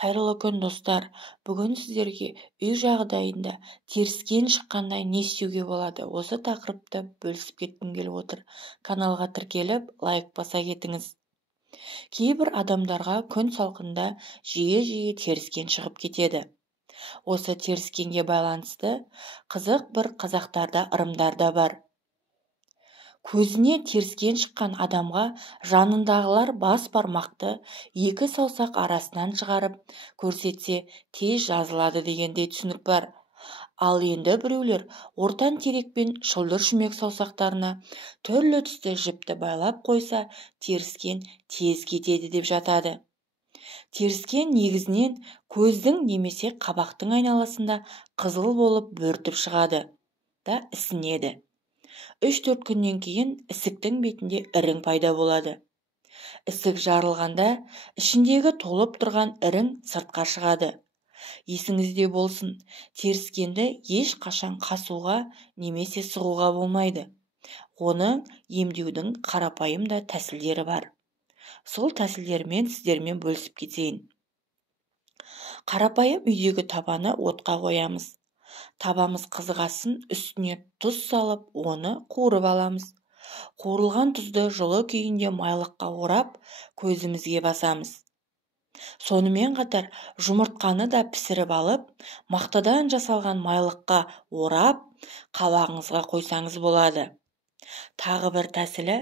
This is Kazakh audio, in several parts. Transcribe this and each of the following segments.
Қайырлы күн, достар. Бүгін сіздерге үй жағдайында теріскен шыққанда не істеуге болады? Осы тақырыпты бөлісіп кеткім келіп отыр. Каналға тіркеліп, лайк баса кетіңіз. Кейбір адамдарға күн салқында жиі теріскен шығып кетеді. Осы теріскенге байланысты қызық бір қазақтарда ырымдар да бар. Көзіне теріскен шыққан адамға жанындағылар бас бармақты екі саусақ арасынан шығарып көрсетсе тез жазылады дегендей түсінік бар. Ал енді біреулер ортан терекпен шылдыр шүмек саусақтарына түрлі түсті жіпті байлап қойса теріскен тез кетеді деп жатады. Теріскен негізінен көздің немесе қабақтың айналасында қызыл болып бөртіп шығады да ісінеді. 3-4 күннен кейін ісіктің бетінде ірің пайда болады. Ісік жарылғанда ішіндегі толып тұрған ірің сыртқа шығады. Есіңізде болсын, теріскенді еш қашан қасуға немесе сығуға болмайды. Оны емдеудің қарапайым да тәсілдері бар. Сол тәсілдермен сіздермен бөлісіп кетейін. Қарапайым үйдегі табаны отқа қоямыз. Табамыз қызығасын, үстіне тұз салып, оны қуырып аламыз. Қуырылған тұзды жылы күйінде майлыққа орап, көзімізге басамыз. Сонымен қатар жұмыртқаны да пісіріп алып, мақтадан жасалған майлыққа орап, қабағыңызға қойсаңыз болады. Тағы бір тәсілі,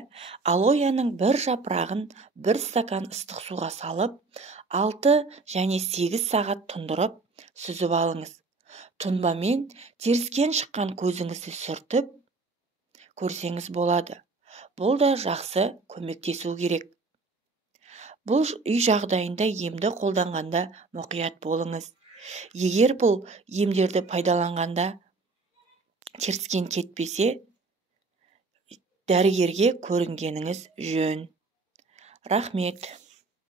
алояның бір жапырағын бір стакан ыстық суға салып, 6 және 8 сағат тұндырып, сүзіп алыңыз. Тұнбамен теріскен шыққан көзіңізді сүртіп көрсеңіз болады. Бұл да жақсы көмектесу керек. Бұл үй жағдайында емді қолданғанда мұқият болыңыз. Егер бұл емдерді пайдаланғанда теріскен кетпесе, дәрігерге көрінгеніңіз жөн. Рахмет.